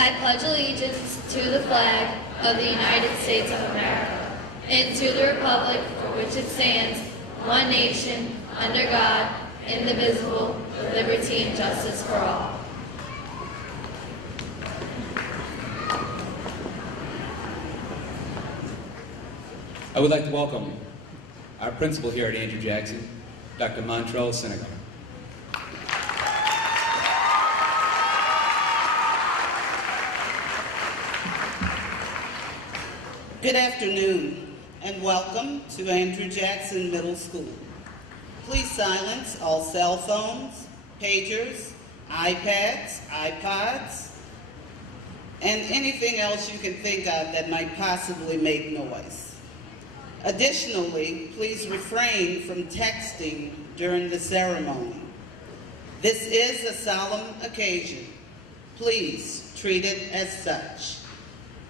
I pledge allegiance to the flag of the United States of America and to the republic for which it stands, one nation, under God, indivisible, with liberty and justice for all. I would like to welcome our principal here at Andrew Jackson, Dr. Montrell Senegal. Good afternoon, and welcome to Andrew Jackson Middle School. Please silence all cell phones, pagers, iPads, iPods, and anything else you can think of that might possibly make noise. Additionally, please refrain from texting during the ceremony. This is a solemn occasion. Please treat it as such.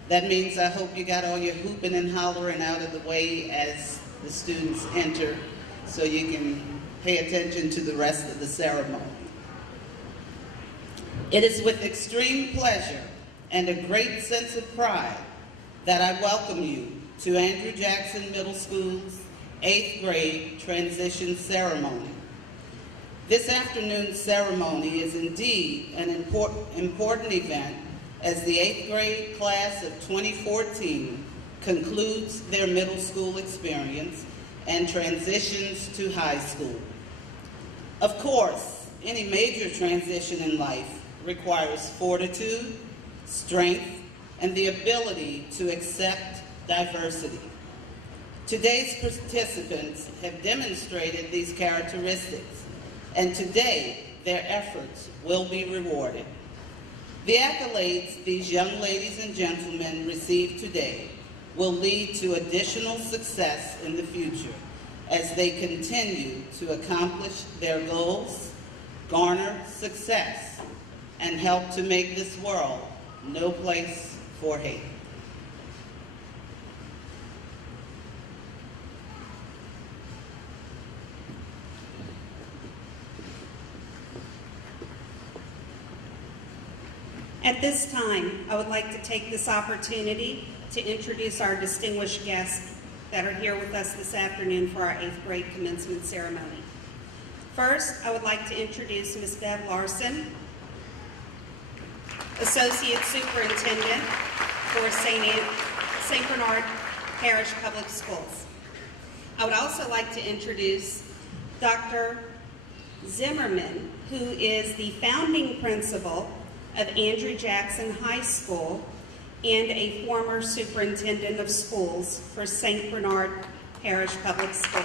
That means I hope you got all your hooping and hollering out of the way as the students enter so you can pay attention to the rest of the ceremony. It is with extreme pleasure and a great sense of pride that I welcome you to Andrew Jackson Middle School's 8th grade transition ceremony. This afternoon's ceremony is indeed an important event as the 8th grade class of 2014 concludes their middle school experience and transitions to high school. Of course, any major transition in life requires fortitude, strength, and the ability to accept diversity. Today's participants have demonstrated these characteristics, and today their efforts will be rewarded. The accolades these young ladies and gentlemen receive today will lead to additional success in the future as they continue to accomplish their goals, garner success, and help to make this world no place for hate. At this time, I would like to take this opportunity to introduce our distinguished guests that are here with us this afternoon for our 8th grade commencement ceremony. First, I would like to introduce Ms. Bev Larson, Associate Superintendent for St. Bernard Parish Public Schools. I would also like to introduce Dr. Zimmerman, who is the founding principal of Andrew Jackson High School and a former superintendent of schools for St. Bernard Parish Public Schools.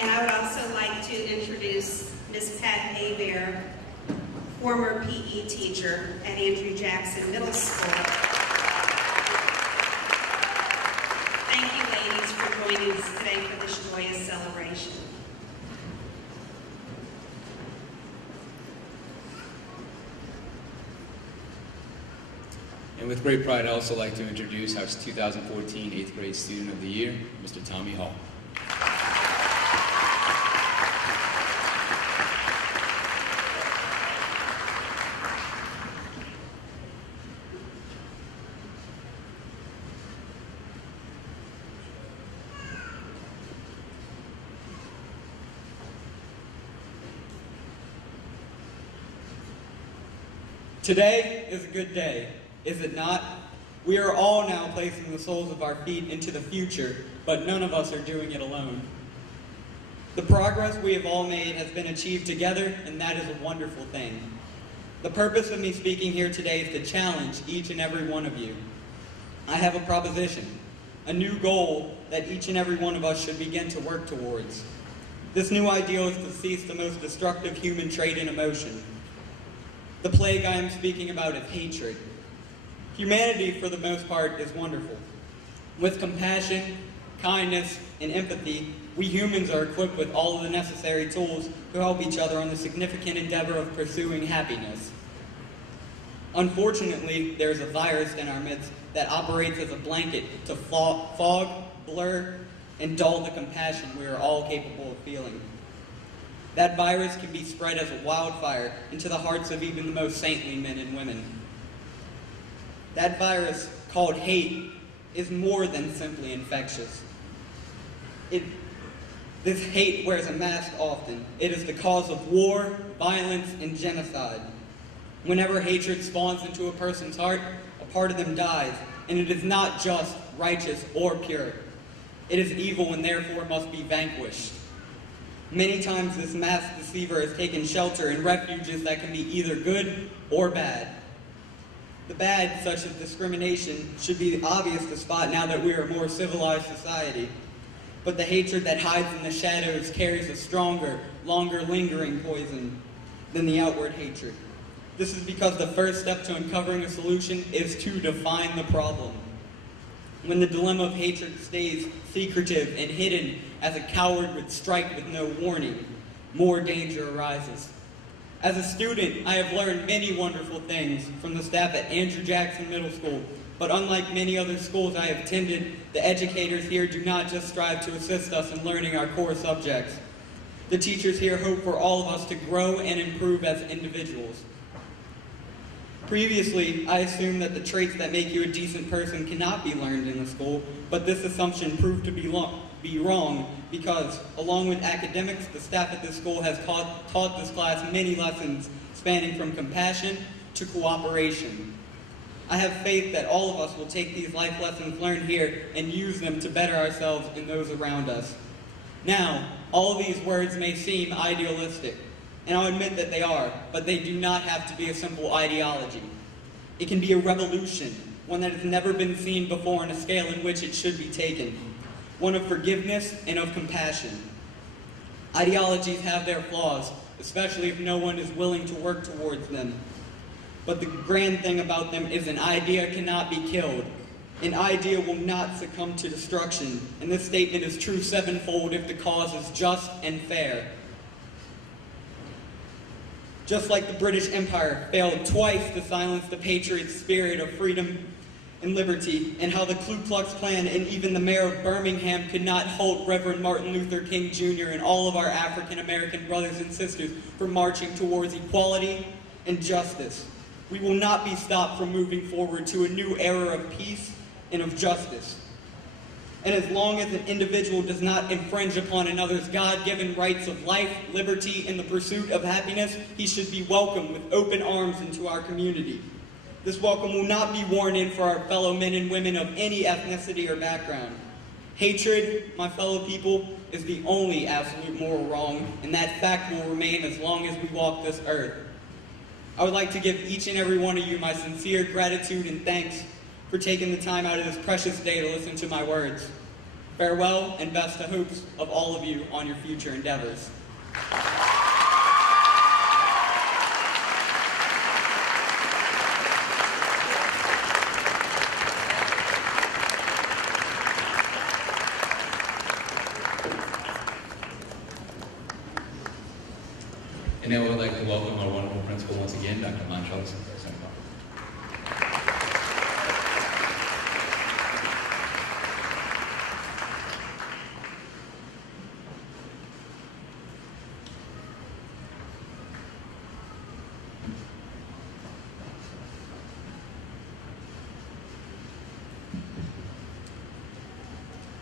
And I would also like to introduce Ms. Pat Hebert, former PE teacher at Andrew Jackson Middle School. Thank you, ladies, for joining us today for this joyous celebration. And with great pride, I'd also like to introduce our 2014 8th grade Student of the Year, Mr. Tommy Hall. Today is a good day, is it not? We are all now placing the soles of our feet into the future, but none of us are doing it alone. The progress we have all made has been achieved together, and that is a wonderful thing. The purpose of me speaking here today is to challenge each and every one of you. I have a proposition, a new goal that each and every one of us should begin to work towards. This new ideal is to cease the most destructive human trait and emotion. The plague I am speaking about is hatred. Humanity, for the most part, is wonderful. With compassion, kindness, and empathy, we humans are equipped with all of the necessary tools to help each other on the significant endeavor of pursuing happiness. Unfortunately, there is a virus in our midst that operates as a blanket to fog, blur, and dull the compassion we are all capable of feeling. That virus can be spread as a wildfire into the hearts of even the most saintly men and women. That virus, called hate, is more than simply infectious. This hate wears a mask often. It is the cause of war, violence, and genocide. Whenever hatred spawns into a person's heart, a part of them dies, and it is not just righteous or pure. It is evil and therefore must be vanquished. Many times this masked deceiver has taken shelter in refuges that can be either good or bad. The bad, such as discrimination, should be obvious to spot now that we are a more civilized society. But the hatred that hides in the shadows carries a stronger, longer lingering poison than the outward hatred. This is because the first step to uncovering a solution is to define the problem. When the dilemma of hatred stays secretive and hidden as a coward would strike with no warning, more danger arises. As a student, I have learned many wonderful things from the staff at Andrew Jackson Middle School, but unlike many other schools I have attended, the educators here do not just strive to assist us in learning our core subjects. The teachers here hope for all of us to grow and improve as individuals. Previously, I assumed that the traits that make you a decent person cannot be learned in the school, but this assumption proved to be wrong because, along with academics, the staff at this school has taught this class many lessons spanning from compassion to cooperation. I have faith that all of us will take these life lessons learned here and use them to better ourselves and those around us. Now, all of these words may seem idealistic, and I'll admit that they are, but they do not have to be a simple ideology. It can be a revolution, one that has never been seen before on a scale in which it should be taken, one of forgiveness and of compassion. Ideologies have their flaws, especially if no one is willing to work towards them. But the grand thing about them is an idea cannot be killed. An idea will not succumb to destruction, and this statement is true sevenfold if the cause is just and fair. Just like the British Empire failed twice to silence the patriot spirit of freedom and liberty, and how the Ku Klux Klan and even the mayor of Birmingham could not halt Reverend Martin Luther King Jr. and all of our African American brothers and sisters from marching towards equality and justice. We will not be stopped from moving forward to a new era of peace and of justice. And as long as an individual does not infringe upon another's God-given rights of life, liberty, and the pursuit of happiness, he should be welcomed with open arms into our community. This welcome will not be worn in for our fellow men and women of any ethnicity or background. Hatred, my fellow people, is the only absolute moral wrong, and that fact will remain as long as we walk this earth. I would like to give each and every one of you my sincere gratitude and thanks for taking the time out of this precious day to listen to my words. Farewell and best of hopes of all of you on your future endeavors. And now we'd like to welcome our wonderful principal once again, Dr. Montreal.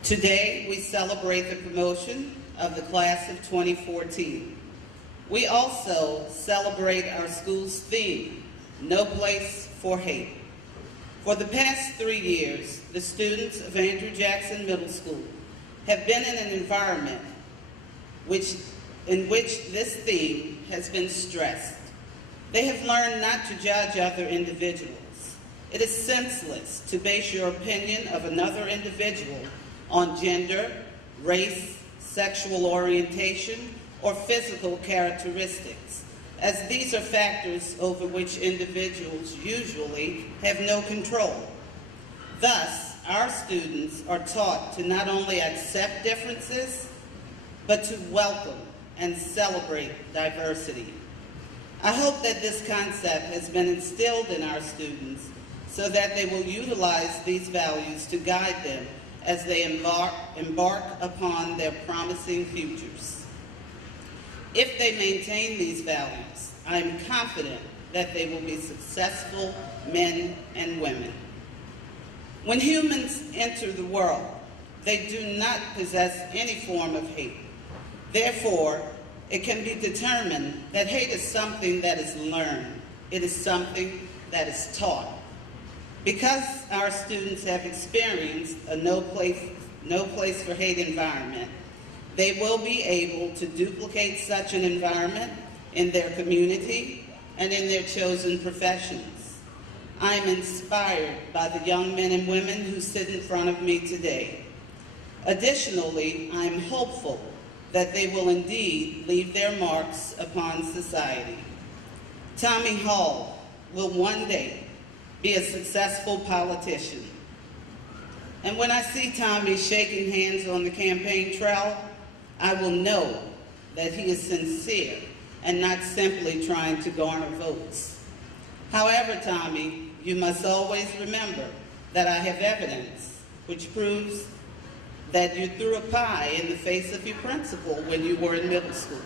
Today, we celebrate the promotion of the class of 2014. We also celebrate our school's theme, No Place for Hate. For the past 3 years, the students of Andrew Jackson Middle School have been in an environment in which this theme has been stressed. They have learned not to judge other individuals. It is senseless to base your opinion of another individual on gender, race, sexual orientation, or physical characteristics, as these are factors over which individuals usually have no control. Thus, our students are taught to not only accept differences, but to welcome and celebrate diversity. I hope that this concept has been instilled in our students so that they will utilize these values to guide them as they embark upon their promising futures. If they maintain these values, I am confident that they will be successful men and women. When humans enter the world, they do not possess any form of hate. Therefore, it can be determined that hate is something that is learned. It is something that is taught. Because our students have experienced a no place for hate environment, they will be able to duplicate such an environment in their community and in their chosen professions. I am inspired by the young men and women who sit in front of me today. Additionally, I am hopeful that they will indeed leave their marks upon society. Tommy Hall will one day be a successful politician. And when I see Tommy shaking hands on the campaign trail, I will know that he is sincere and not simply trying to garner votes. However, Tommy, you must always remember that I have evidence which proves that you threw a pie in the face of your principal when you were in middle school.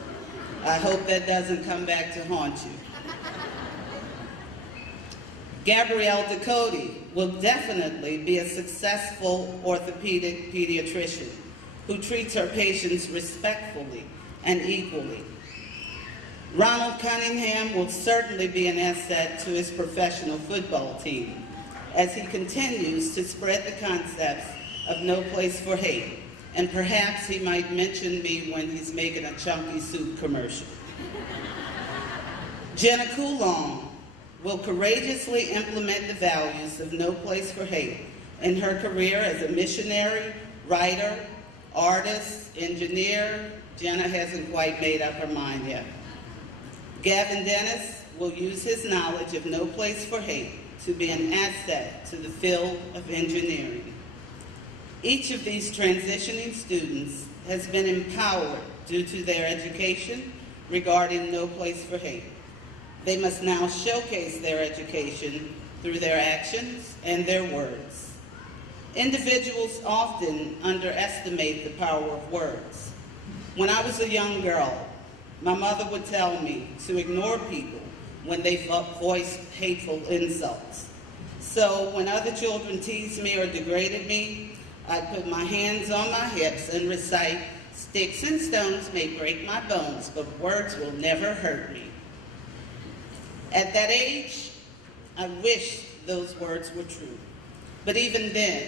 I hope that doesn't come back to haunt you. Gabrielle Ducote will definitely be a successful orthopedic pediatrician who treats her patients respectfully and equally. Ronald Cunningham will certainly be an asset to his professional football team as he continues to spread the concepts of no place for hate, and perhaps he might mention me when he's making a chunky soup commercial. Jenna Coulon will courageously implement the values of no place for hate in her career as a missionary, writer, artist, engineer. Jenna hasn't quite made up her mind yet. Gavin Dennis will use his knowledge of no place for hate to be an asset to the field of engineering. Each of these transitioning students has been empowered due to their education regarding no place for hate. They must now showcase their education through their actions and their words. Individuals often underestimate the power of words. When I was a young girl, my mother would tell me to ignore people when they voiced hateful insults. So when other children teased me or degraded me, I'd put my hands on my hips and recite, "Sticks and stones may break my bones, but words will never hurt me." At that age, I wished those words were true. But even then,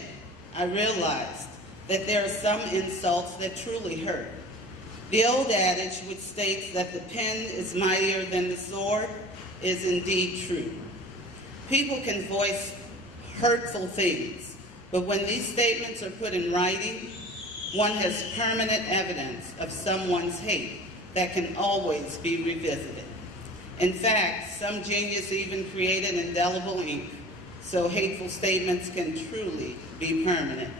I realized that there are some insults that truly hurt. The old adage which states that the pen is mightier than the sword is indeed true. People can voice hurtful things, but when these statements are put in writing, one has permanent evidence of someone's hate that can always be revisited. In fact, some genius even created indelible ink, so hateful statements can truly be permanent.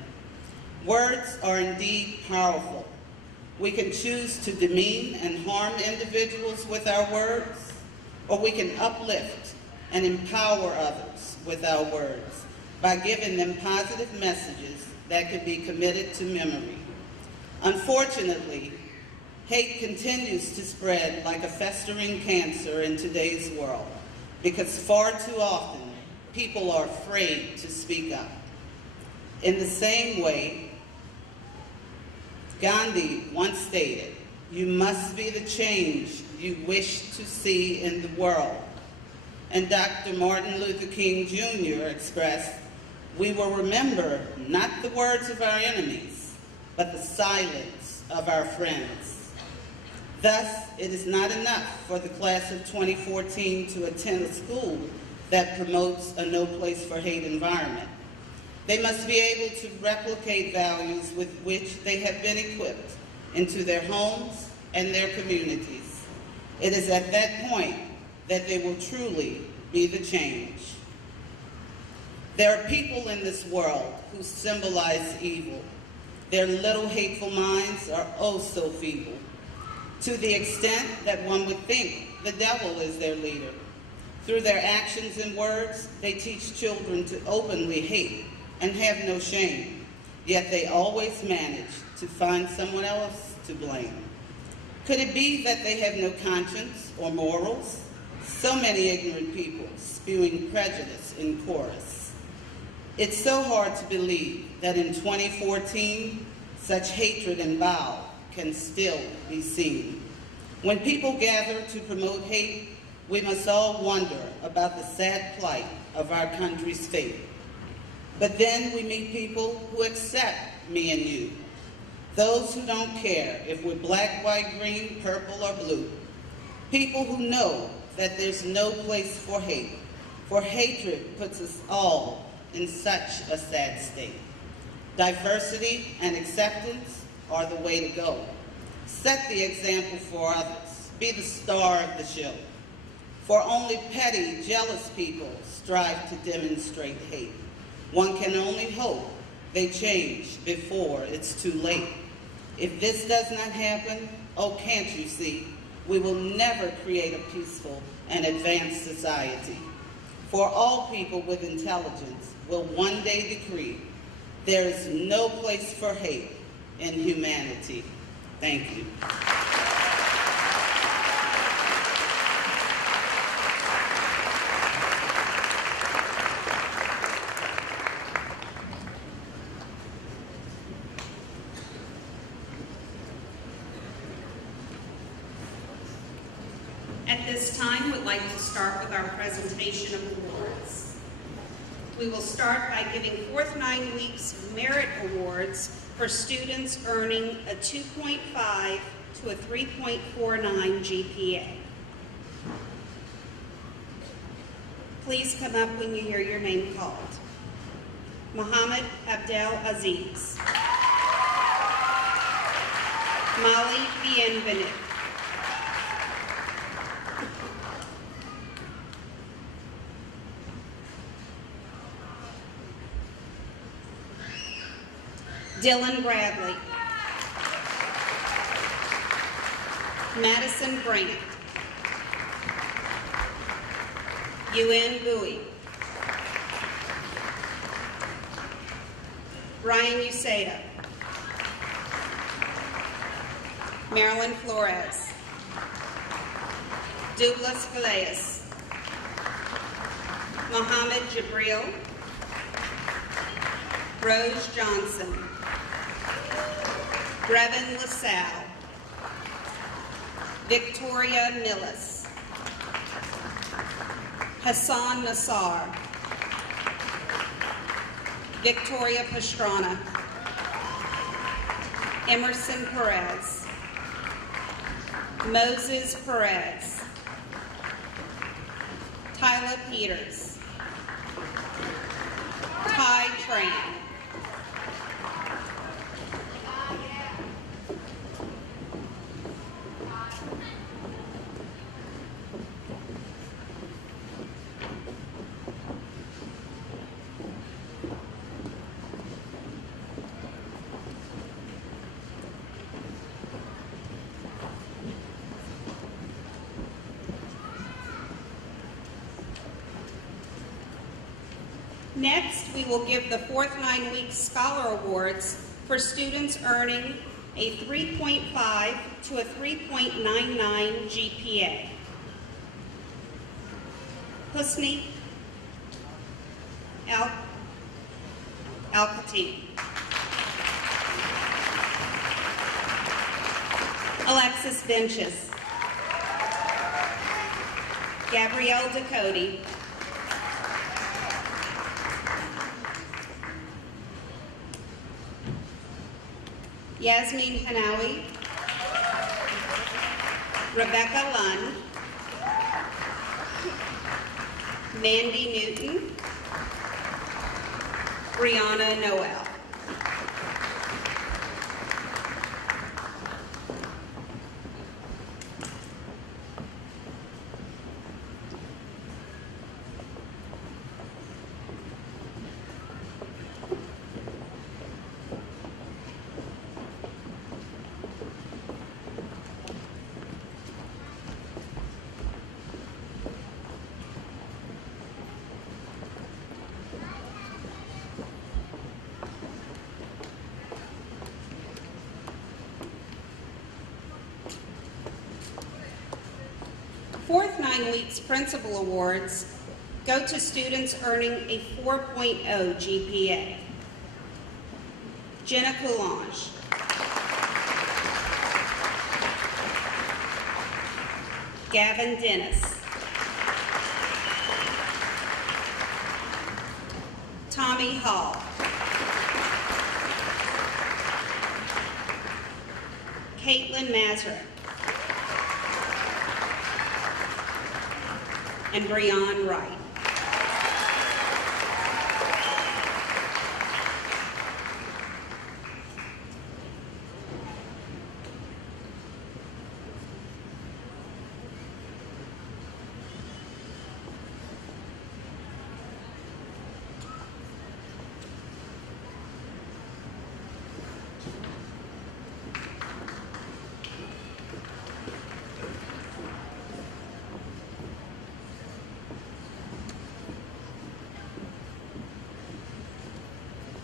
Words are indeed powerful. We can choose to demean and harm individuals with our words, or we can uplift and empower others with our words by giving them positive messages that can be committed to memory. Unfortunately, hate continues to spread like a festering cancer in today's world because far too often people are afraid to speak up. In the same way, Gandhi once stated, "You must be the change you wish to see in the world." And Dr. Martin Luther King Jr. expressed, "We will remember not the words of our enemies, but the silence of our friends." Thus, it is not enough for the class of 2014 to attend a school that promotes a no place for hate environment. They must be able to replicate values with which they have been equipped into their homes and their communities. It is at that point that they will truly be the change. There are people in this world who symbolize evil. Their little hateful minds are oh so feeble, to the extent that one would think the devil is their leader. Through their actions and words, they teach children to openly hate and have no shame. yet they always manage to find someone else to blame. Could it be that they have no conscience or morals? So many ignorant people spewing prejudice in chorus. It's so hard to believe that in 2014, such hatred and bile can still be seen. When people gather to promote hate, we must all wonder about the sad plight of our country's fate. But then we meet people who accept me and you, those who don't care if we're black, white, green, purple, or blue, people who know that there's no place for hate, for hatred puts us all in such a sad state. Diversity and acceptance are the way to go. Set the example for others. Be the star of the show. For only petty, jealous people strive to demonstrate hate. One can only hope they change before it's too late. If this does not happen, oh, can't you see, we will never create a peaceful and advanced society. For all people with intelligence will one day decree there is no place for hate in humanity. Thank you. At this time, we'd like to start with our presentation of awards. We will start by giving fourth 9 weeks merit awards for students earning a 2.5 to a 3.49 GPA. Please come up when you hear your name called. Muhammad Abdel Aziz. Molly Bienvenu. Dylan Bradley. Madison Grant. Yuen Bowie. Ryan Uceda. Marilyn Flores. Douglas Felias. Mohammed Jabril. Rose Johnson. Brevin LaSalle. Victoria Millis. Hassan Nassar. Victoria Pastrana. Emerson Perez. Moses Perez. Tyler Peters. Ty Tran. Next, we will give the fourth 9 weeks Scholar Awards for students earning a 3.5 to a 3.99 GPA. Husni Al-Khatib. Alexis Benches. Gabrielle Ducote. Yasmin Hanawi. Rebecca Lund. Mandy Newton. Brianna Noel. fourth 9 weeks principal awards go to students earning a 4.0 GPA. Jenna Coulange. Gavin Dennis. Tommy Hall. Caitlin Mazurek. And Breon Wright.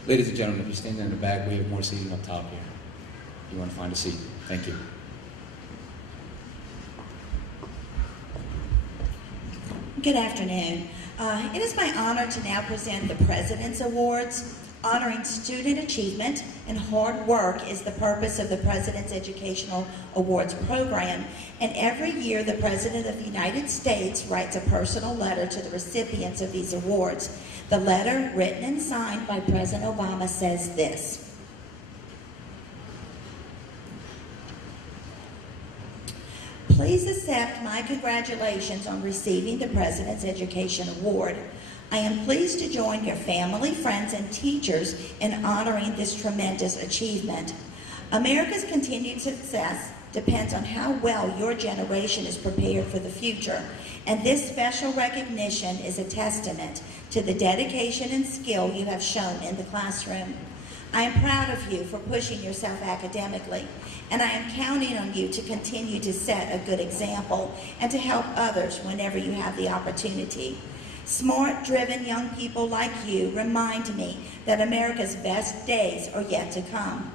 Ladies and gentlemen, if you're standing in the back, we have more seating up top here. You want to find a seat. Thank you. Good afternoon. It is my honor to now present the President's Awards. Honoring student achievement and hard work is the purpose of the President's Educational Awards program, and every year the President of the United States writes a personal letter to the recipients of these awards. The letter, written and signed by President Obama, says this: Please accept my congratulations on receiving the President's Education Award. I am pleased to join your family, friends, and teachers in honoring this tremendous achievement. America's continued success depends on how well your generation is prepared for the future, and this special recognition is a testament to the dedication and skill you have shown in the classroom. I am proud of you for pushing yourself academically, and I am counting on you to continue to set a good example and to help others whenever you have the opportunity. Smart, driven young people like you remind me that America's best days are yet to come.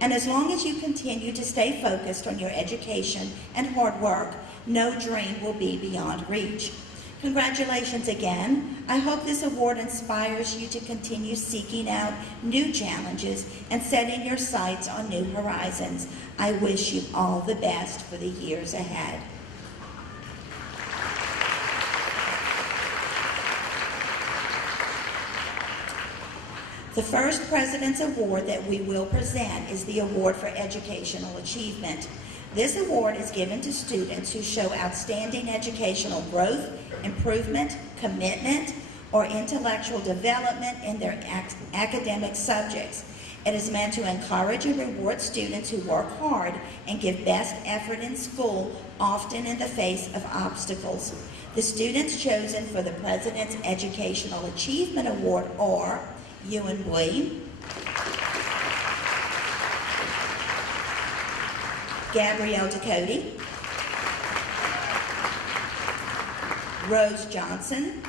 And as long as you continue to stay focused on your education and hard work, no dream will be beyond reach. Congratulations again. I hope this award inspires you to continue seeking out new challenges and setting your sights on new horizons. I wish you all the best for the years ahead. The first President's Award that we will present is the Award for Educational Achievement. This award is given to students who show outstanding educational growth, improvement, commitment, or intellectual development in their academic subjects. It is meant to encourage and reward students who work hard and give best effort in school, often in the face of obstacles. The students chosen for the President's Educational Achievement Award are Ewan Blee, Gabrielle Ducote, Rose Johnson,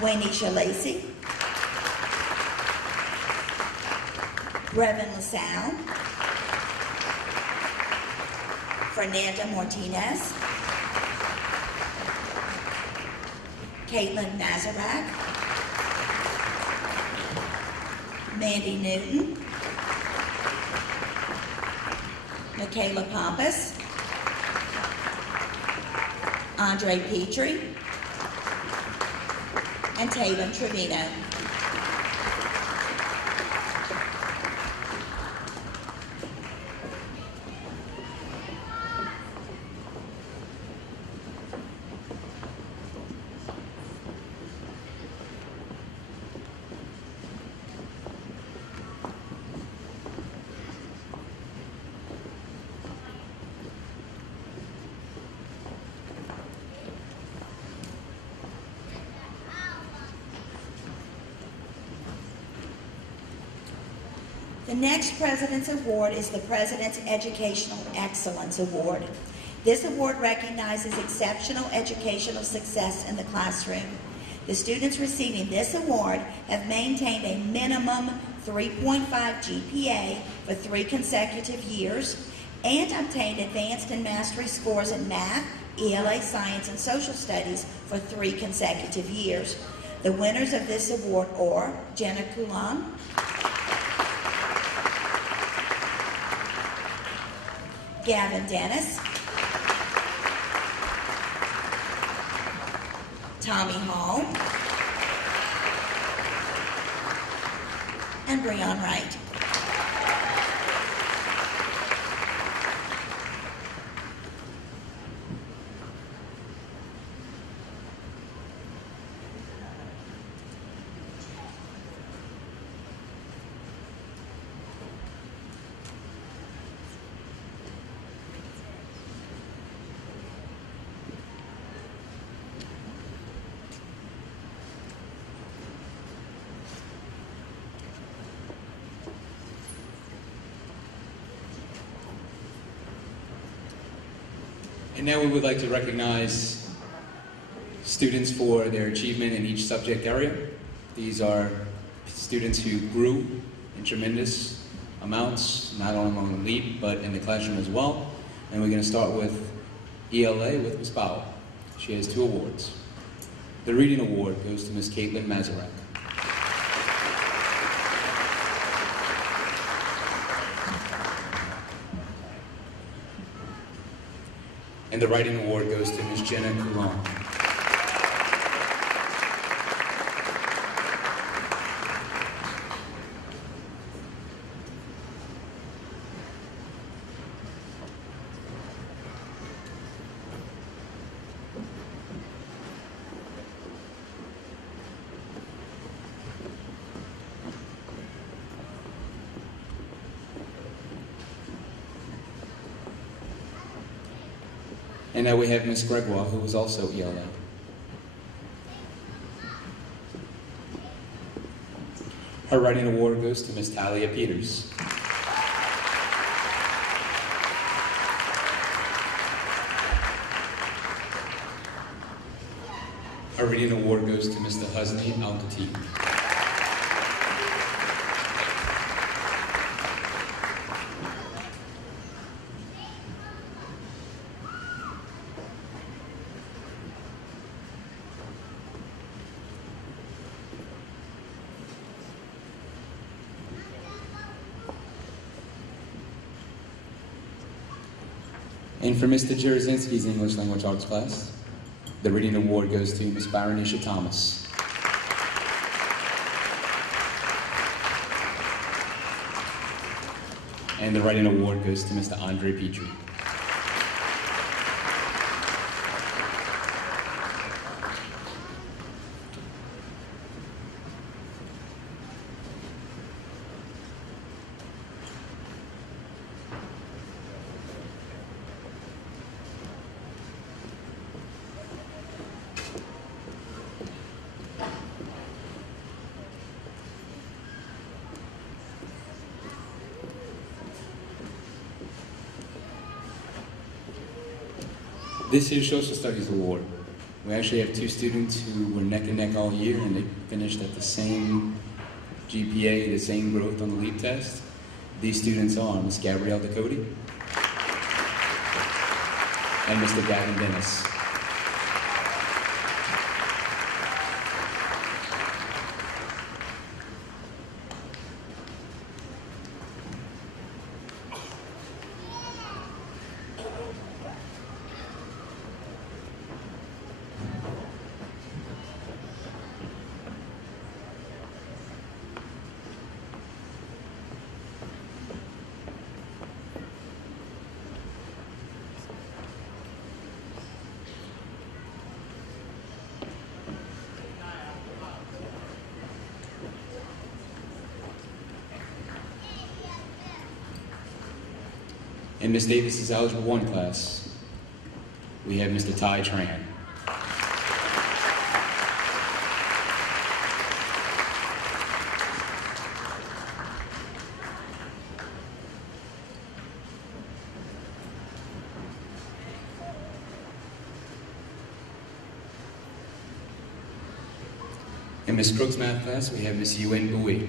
Waynisha Lacey, Brevin LaSalle, Fernanda Martinez, Caitlin Mazurek, Mandy Newton, Michaela Pampas, Andre Petrie, and Taylor Trevino. The next President's Award is the President's Educational Excellence Award. This award recognizes exceptional educational success in the classroom. The students receiving this award have maintained a minimum 3.5 GPA for 3 consecutive years, and obtained advanced and mastery scores in math, ELA, science, and social studies for 3 consecutive years. The winners of this award are Jenna Coulon, Gavin Dennis, Tommy Hall, and Breon Wright. And now we would like to recognize students for their achievement in each subject area. These are students who grew in tremendous amounts, not only on the LEAP, but in the classroom as well. And we're going to start with ELA with Ms. Powell. She has 2 awards. The Reading Award goes to Ms. Caitlin Mazarek. And the Writing Award goes to Ms. Jenna Coulon. And now we have Ms. Gregoire, who is also ELA. Her Writing Award goes to Ms. Talia Peters. Her Reading Award goes to Mr. Husni Al-Khatib. And for Mr. Jarozinski's English Language Arts class, the Reading Award goes to Ms. Byronisha Thomas. And the Writing Award goes to Mr. Andre Petrie. This year's Social Studies Award, we actually have 2 students who were neck and neck all year, and they finished at the same GPA, the same growth on the LEAP test. These students are Ms. Gabrielle Ducote and Mr. Gavin Dennis. In Ms. Davis's Algebra 1 class, we have Mr. Ty Tran. In Ms. Crook's math class, we have Ms. Yuen Bui.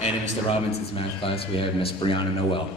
And in Mr. Robinson's math class, we have Miss Brianna Noel.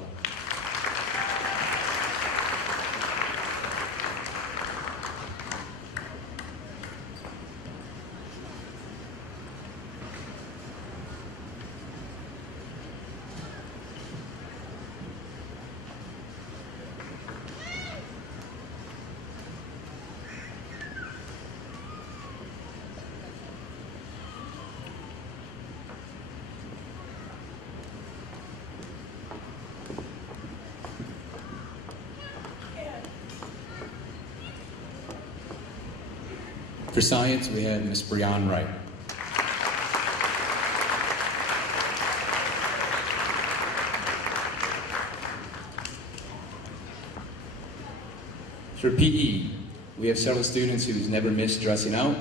For science, we have Miss Brianne Wright. For PE, we have several students who's never missed dressing out,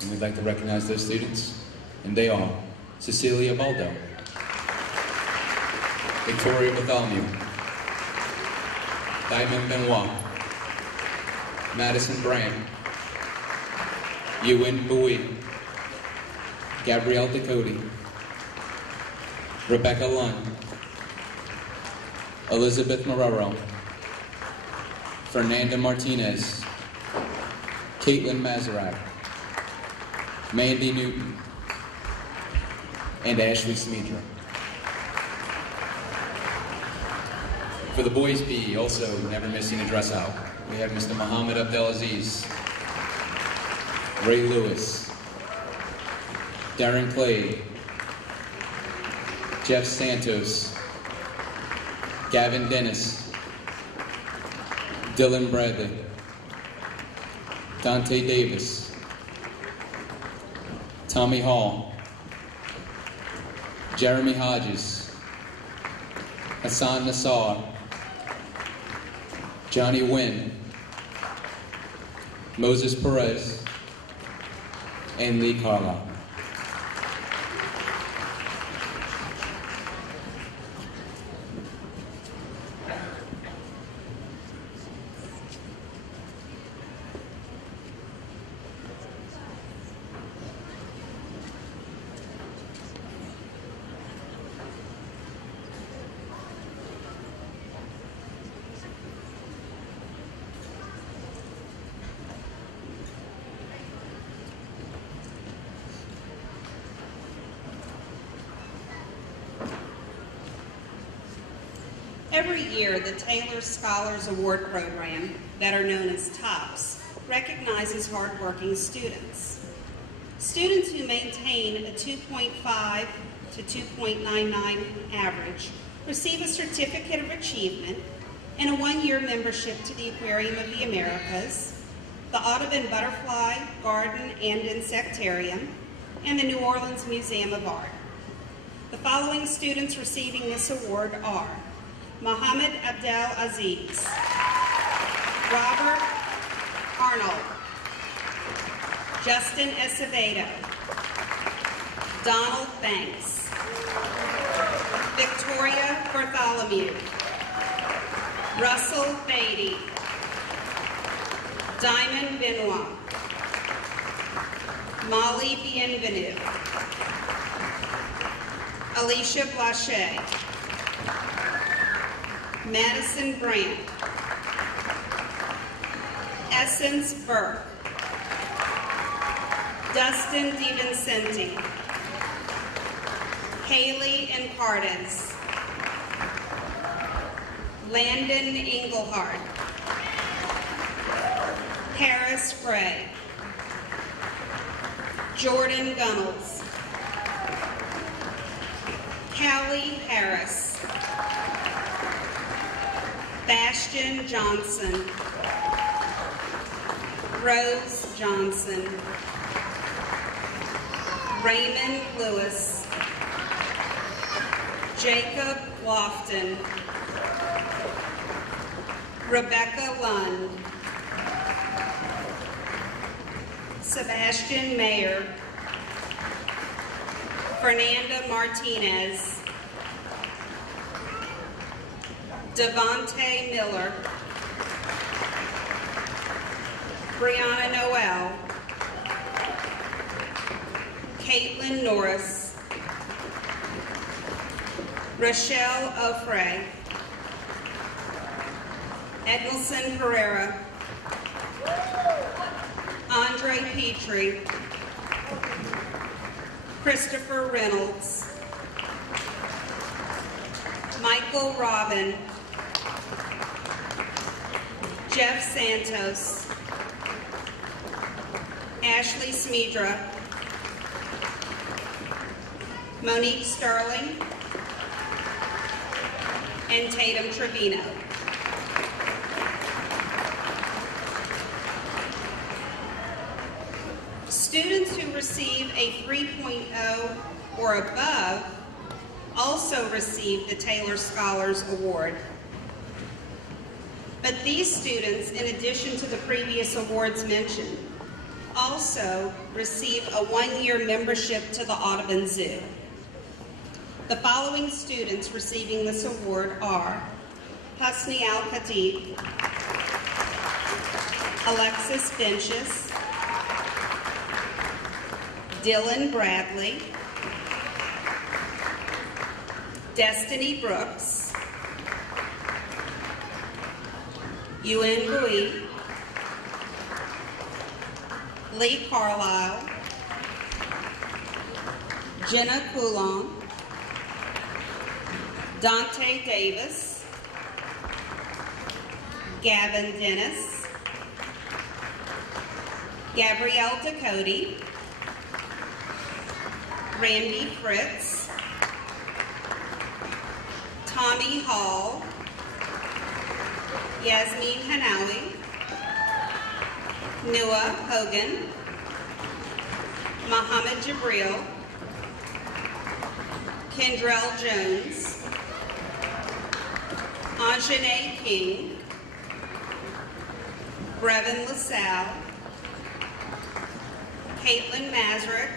and we'd like to recognize those students. And they are Cecilia Baldo, Victoria Bartholomew, Diamond Benoit, Madison Brand, Ewan Bowie, Gabrielle Ducote, Rebecca Lund, Elizabeth Marrero, Fernanda Martinez, Caitlin Mazarak, Mandy Newton, and Ashley Smedra. For the boys' PE, also never missing a dress out, we have Mr. Muhammad Abdelaziz, Ray Lewis, Darren Clay, Jeff Santos, Gavin Dennis, Dylan Bradley, Dante Davis, Tommy Hall, Jeremy Hodges, Hassan Nassar, Johnny Wynn, Moses Perez, and Lee Carlisle. Every year, the Taylor Scholars Award Program, better known as TOPS, recognizes hardworking students. Students who maintain a 2.5 to 2.99 average receive a Certificate of Achievement and a one-year membership to the Aquarium of the Americas, the Audubon Butterfly, Garden, and Insectarium, and the New Orleans Museum of Art. The following students receiving this award are Mohammed Abdel Aziz, Robert Arnold, Justin Acevedo, Donald Banks, Victoria Bartholomew, Russell Beatty, Diamond Benoit, Molly Bienvenue, Alicia Blanchet, Madison Brandt, Essence Burke, Dustin DiVincenti, Haley Encartes, Landon Engelhardt, Paris Gray, Jordan Gunnels, Callie Harris, Bastion Johnson, Rose Johnson, Raymond Lewis, Jacob Lofton, Rebecca Lund, Sebastian Mayer, Fernanda Martinez, Devontae Miller, Brianna Noel, Caitlin Norris, Rochelle Ofrey, Eggleston Pereira, Andre Petrie, Christopher Reynolds, Michael Robin, Jeff Santos, Ashley Smedra, Monique Sterling, and Tatum Trevino. Students who receive a 3.0 or above also receive the Taylor Scholars Award. But these students, in addition to the previous awards mentioned, also receive a one-year membership to the Audubon Zoo. The following students receiving this award are Husni Al-Khatib, Alexis Benches, Dylan Bradley, Destiny Brooks, Yuen Bui, Lee Carlisle, Jenna Coulon, Dante Davis, Gavin Dennis, Gabrielle Ducote, Randy Fritz, Tommy Hall, Yasmin Hanawi, Nua Hogan, Muhammad Jabril, Kendrell Jones, Anjanae King, Brevin LaSalle, Caitlin Mazrick,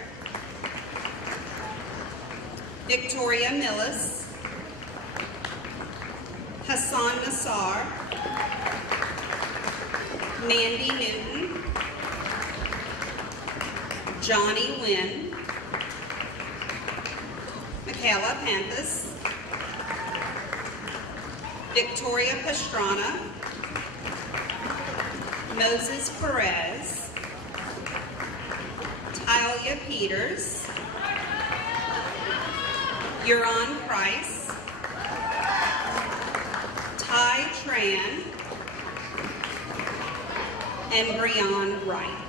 Victoria Millis, Hassan Nassar, Mandy Newton, Johnny Wynn, Michaela Pampas, Victoria Pastrana, Moses Perez, Talia Peters, Euron Price, Ty Tran, and Breon Wright.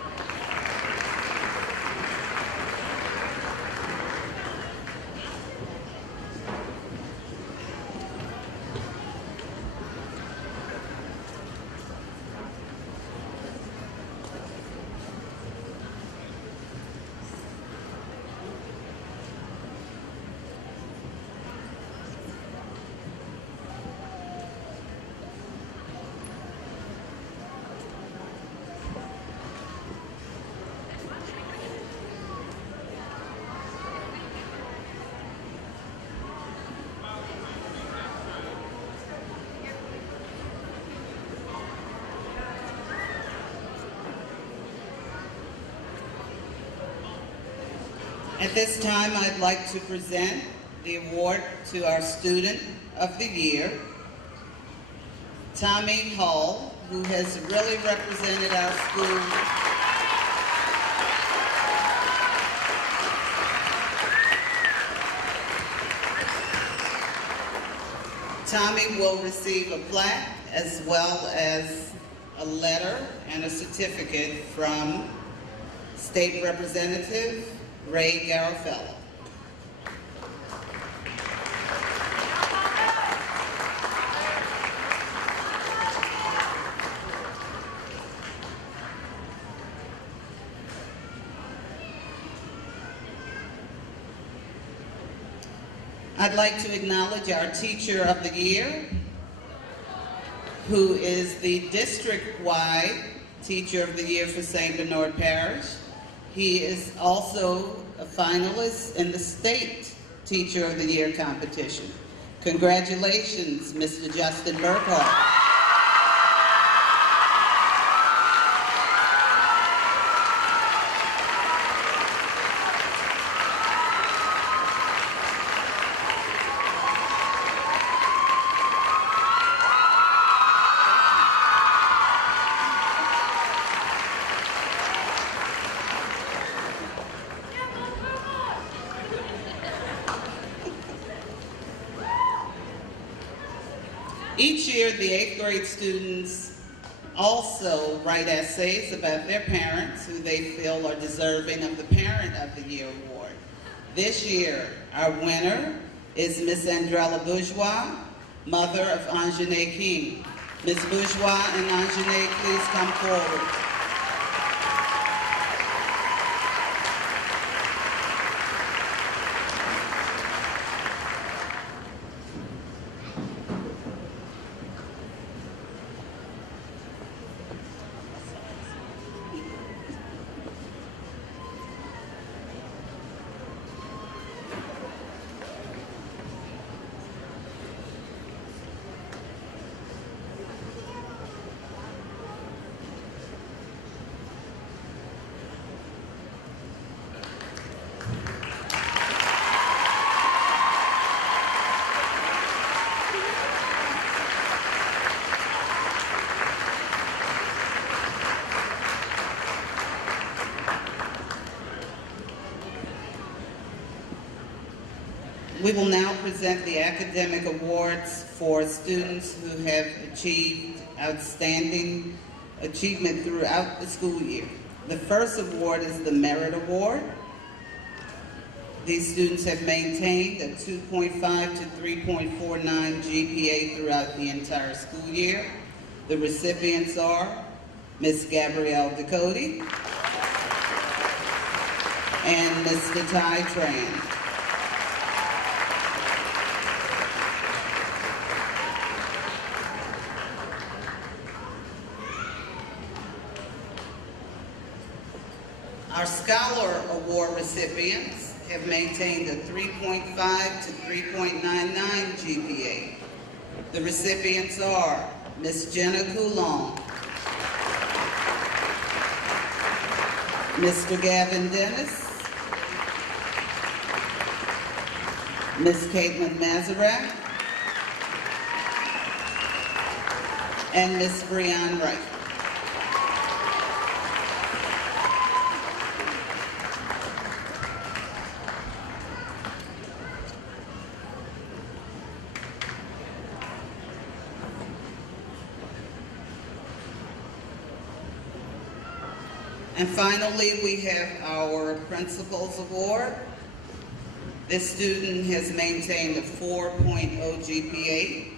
At this time, I'd like to present the award to our Student of the Year, Tommy Hall, who has really represented our school Tommy will receive a plaque as well as a letter and a certificate from State Representative Ray Garofalo. I'd like to acknowledge our Teacher of the Year, who is the district-wide Teacher of the Year for St. Bernard Parish. He is also a finalist in the State Teacher of the Year competition. Congratulations, Mr. Justin Burkhart. Each year, the 8th grade students also write essays about their parents who they feel are deserving of the Parent of the Year award. This year, our winner is Miss Andrella Bourgeois, mother of Anjanae King. Ms. Bourgeois and Anjanae, please come forward. We will now present the academic awards for students who have achieved outstanding achievement throughout the school year. The first award is the Merit Award. These students have maintained a 2.5 to 3.49 GPA throughout the entire school year. The recipients are Ms. Gabrielle Ducote and Mr. Ty Tran. Our Scholar Award recipients have maintained a 3.5 to 3.99 GPA. The recipients are Ms. Jenna Coulon, Mr. Gavin Dennis, Ms. Caitlin Mazarak, and Ms. Breanne Wright. And finally, we have our Principal's Award. This student has maintained a 4.0 GPA.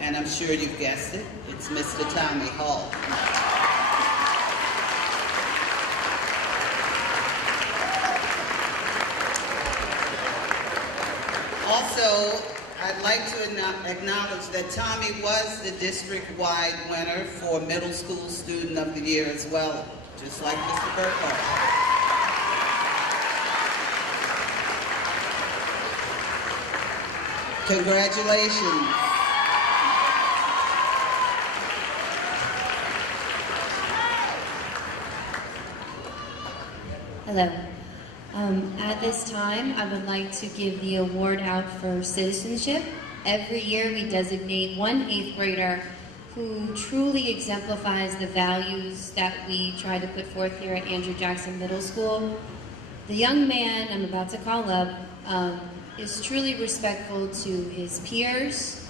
And I'm sure you've guessed it, it's Mr. Tommy Hall. Also, I'd like to acknowledge that Tommy was the district-wide winner for Middle School Student of the Year as well, just like Mr. Burkhart. Congratulations. Hello. At this time, I would like to give the award out for citizenship. Every year we designate one 8th grader who truly exemplifies the values that we try to put forth here at Andrew Jackson Middle School. The young man I'm about to call up is truly respectful to his peers,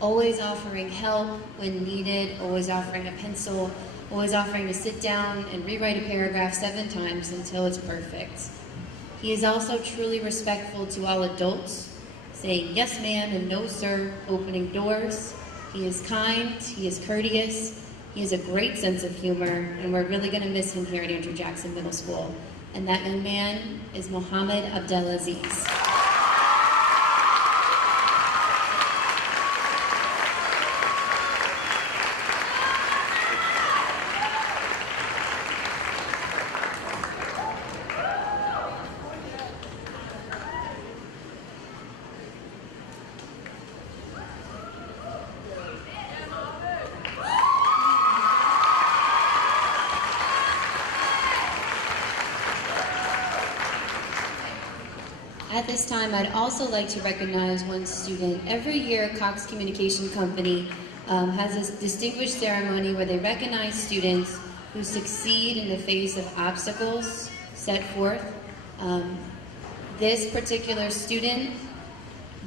always offering help when needed, always offering a pencil, always offering to sit down and rewrite a paragraph 7 times until it's perfect. He is also truly respectful to all adults, saying yes ma'am and no sir, opening doors. He is kind, he is courteous, he has a great sense of humor, and we're really going to miss him here at Andrew Jackson Middle School. And that young man is Mohammed Abdelaziz. At this time, I'd also like to recognize one student. Every year, Cox Communication Company has this distinguished ceremony where they recognize students who succeed in the face of obstacles set forth. This particular student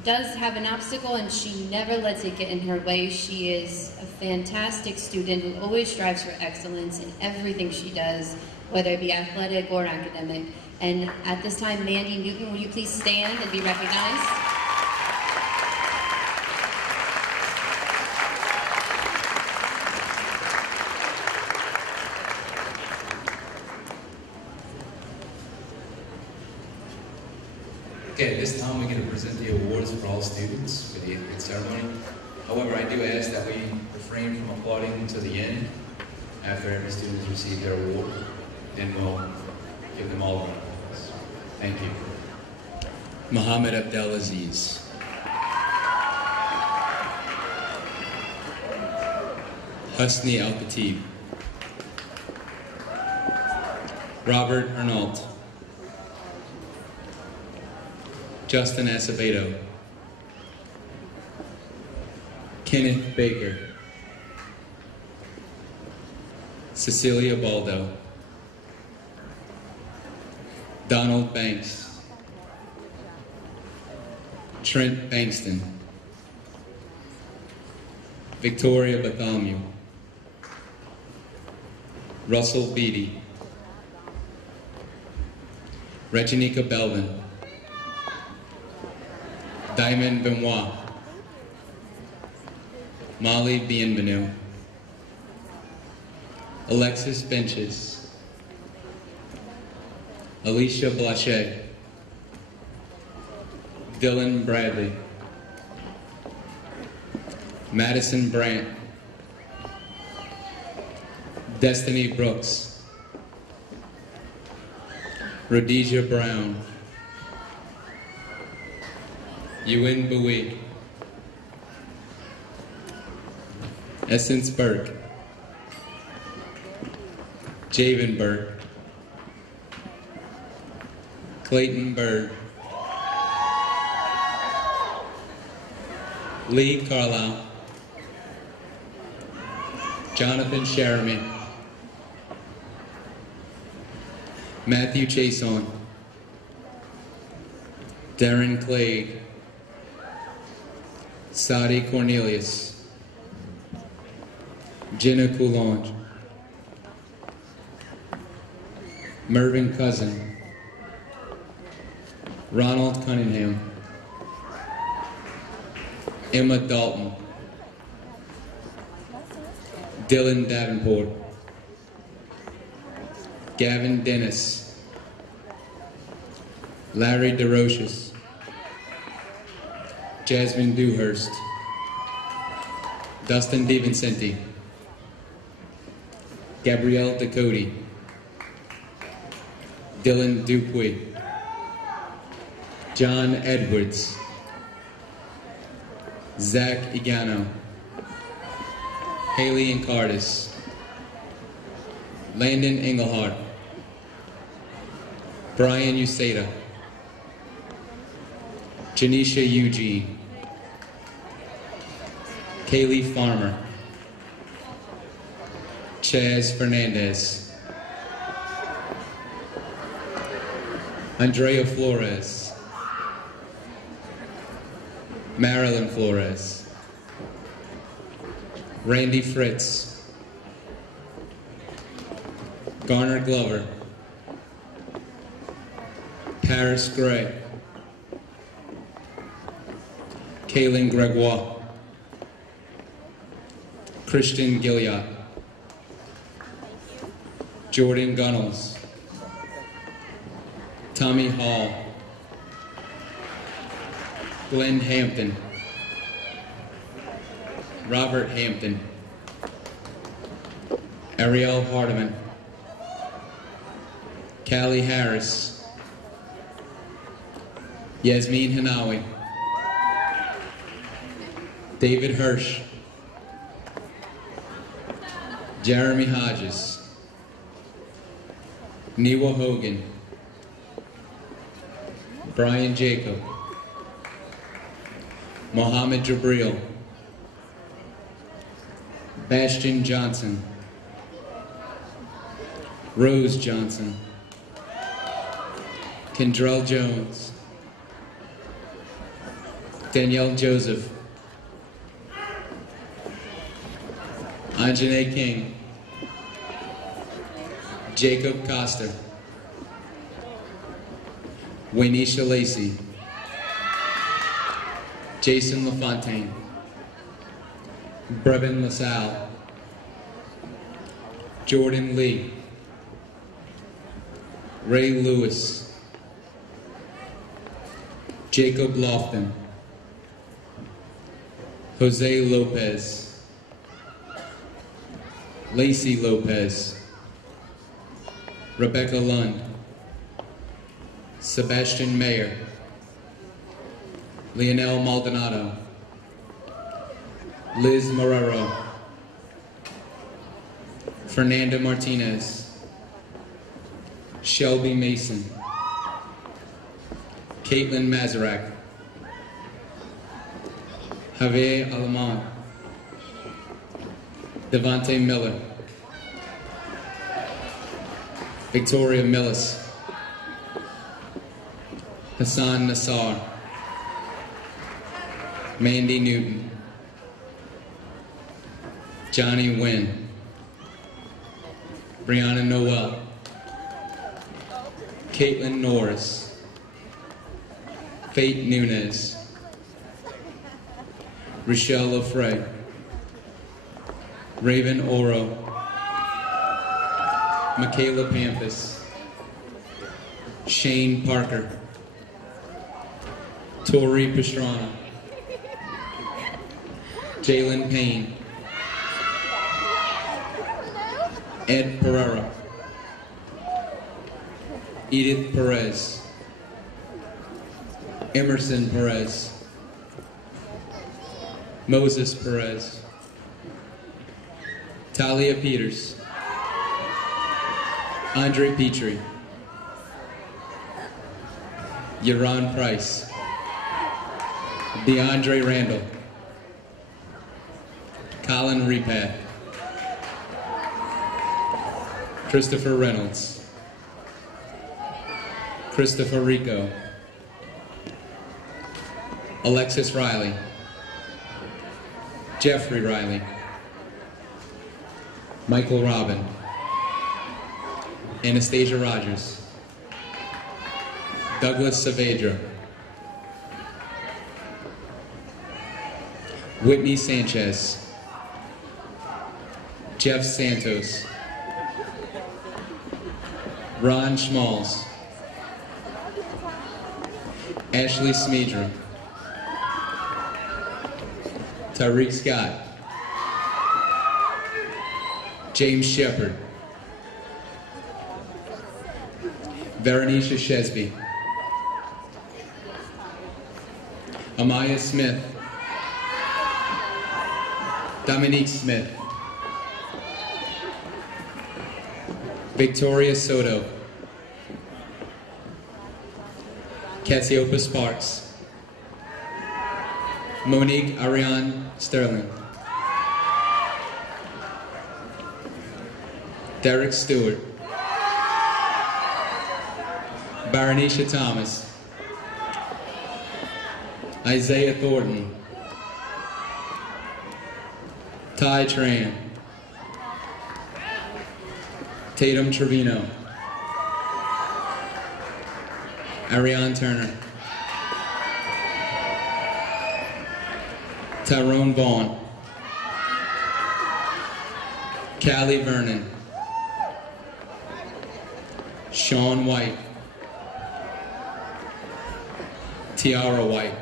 does have an obstacle, and she never lets it get in her way. She is a fantastic student who always strives for excellence in everything she does, whether it be athletic or academic. And at this time, Mandy Newton, will you please stand and be recognized? Okay, this time we're going to present the awards for all students for the 8th grade ceremony. However, I do ask that we refrain from applauding until the end, after every student has received their award. Then we'll give them all a round of applause. Thank you. Muhammad Abdelaziz. Husni Al-Khatib. Robert Arnault. Justin Acevedo. Kenneth Baker. Cecilia Baldo. Donald Banks. Trent Bankston. Victoria Bartholomew. Russell Beatty. Reginica Belvin. Diamond Benoit. Molly Bienvenu. Alexis Benches. Alicia Blanchet. Dylan Bradley. Madison Brandt. Destiny Brooks. Rhodesia Brown. Ewan Bowie. Essence Burke. Javen Burke. Clayton Bird. Lee Carlisle. Jonathan Sheremy. Matthew Chason. Darren Clegg. Sadi Cornelius. Jenna Coulange. Mervyn Cousin. Ronald Cunningham. Emma Dalton. Dylan Davenport. Gavin Dennis. Larry DeRoches. Jasmine Dewhurst. Dustin DiVincenti. Gabrielle Ducote. Dylan Dupuy. John Edwards. Zach Igano. Haley Incardis. Landon Engelhardt. Brian Uceda. Janisha Eugene. Kaylee Farmer. Chaz Fernandez. Andrea Flores. Marilyn Flores. Randy Fritz. Garner Glover. Paris Gray. Kaylin Gregoire. Christian Gilliott. Jordan Gunnels. Tommy Hall. Glenn Hampton. Robert Hampton. Ariel Hardiman. Callie Harris. Yasmin Hanawi. David Hirsch. Jeremy Hodges. Newa Hogan. Brian Jacob. Mohammed Jabril. Bastion Johnson. Rose Johnson. Kendrell Jones. Danielle Joseph, Anjanae King, Jacob Costa, Waynisha Lacey, Jason LaFontaine, Brevin LaSalle, Jordan Lee, Ray Lewis, Jacob Lofton, Jose Lopez, Lacey Lopez, Rebecca Lund, Sebastian Mayer, Leonel Maldonado, Liz Marrero, Fernanda Martinez, Shelby Mason, Caitlin Mazarak, Javier Alaman, Devontae Miller, Victoria Millis, Hassan Nassar, Mandy Newton, Johnny Wynn, Brianna Noel, Caitlin Norris, Faith Nunez, Rochelle Lafray, Raven Oro, Michaela Pampas, Shane Parker, Tori Pastrana, Jalen Payne, Ed Pereira, Edith Perez, Emerson Perez, Moses Perez, Talia Peters, Andre Petrie, Yaron Price, DeAndre Randall, Colin Repat, Christopher Reynolds, Christopher Rico, Alexis Riley, Jeffrey Riley, Michael Robin, Anastasia Rogers, Douglas Saavedra, Whitney Sanchez, Jeff Santos, Ron Schmalls, Ashley Smedra, Tariq Scott, James Shepard, Veronisha Shesby, Amaya Smith, Dominique Smith, Victoria Soto, Cassiopa Sparks, Monique Ariane Sterling, Derek Stewart, Baranisha Thomas, Isaiah Thornton, Ty Tran, Tatum Trevino, Ariane Turner, Tyrone Vaughn, Callie Vernon, Sean White, Tiara White,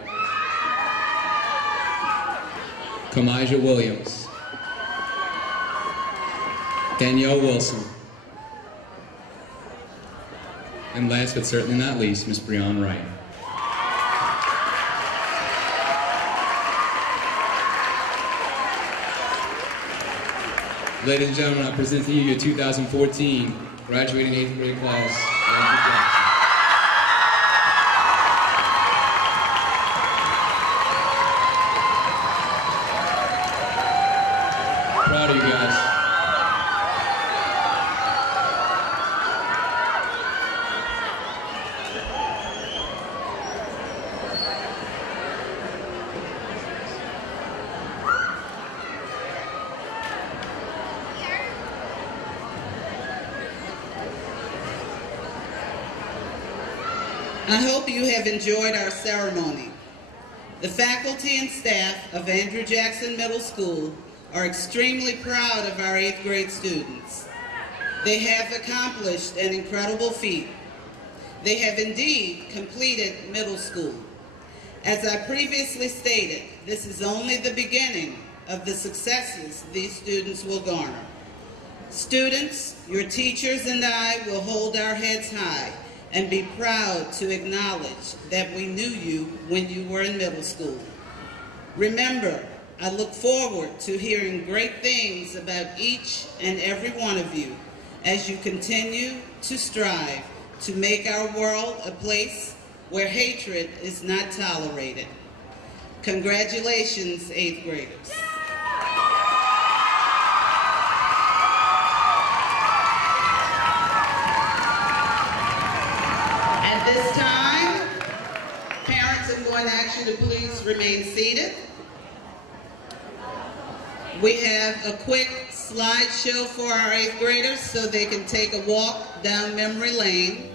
Kamijah Williams, Danielle Wilson, and last but certainly not least, Miss Breon Wright. Ladies and gentlemen, I present to you your 2014 graduating 8th grade class, Andrew Jackson. Proud of you guys. I hope you have enjoyed our ceremony. The faculty and staff of Andrew Jackson Middle School are extremely proud of our 8th grade students. They have accomplished an incredible feat. They have indeed completed middle school. As I previously stated, this is only the beginning of the successes these students will garner. Students, your teachers and I will hold our heads high and be proud to acknowledge that we knew you when you were in middle school. Remember, I look forward to hearing great things about each and every one of you as you continue to strive to make our world a place where hatred is not tolerated. Congratulations, 8th graders. At this time, parents, I'm going to ask you to please remain seated. We have a quick slideshow for our 8th graders so they can take a walk down memory lane.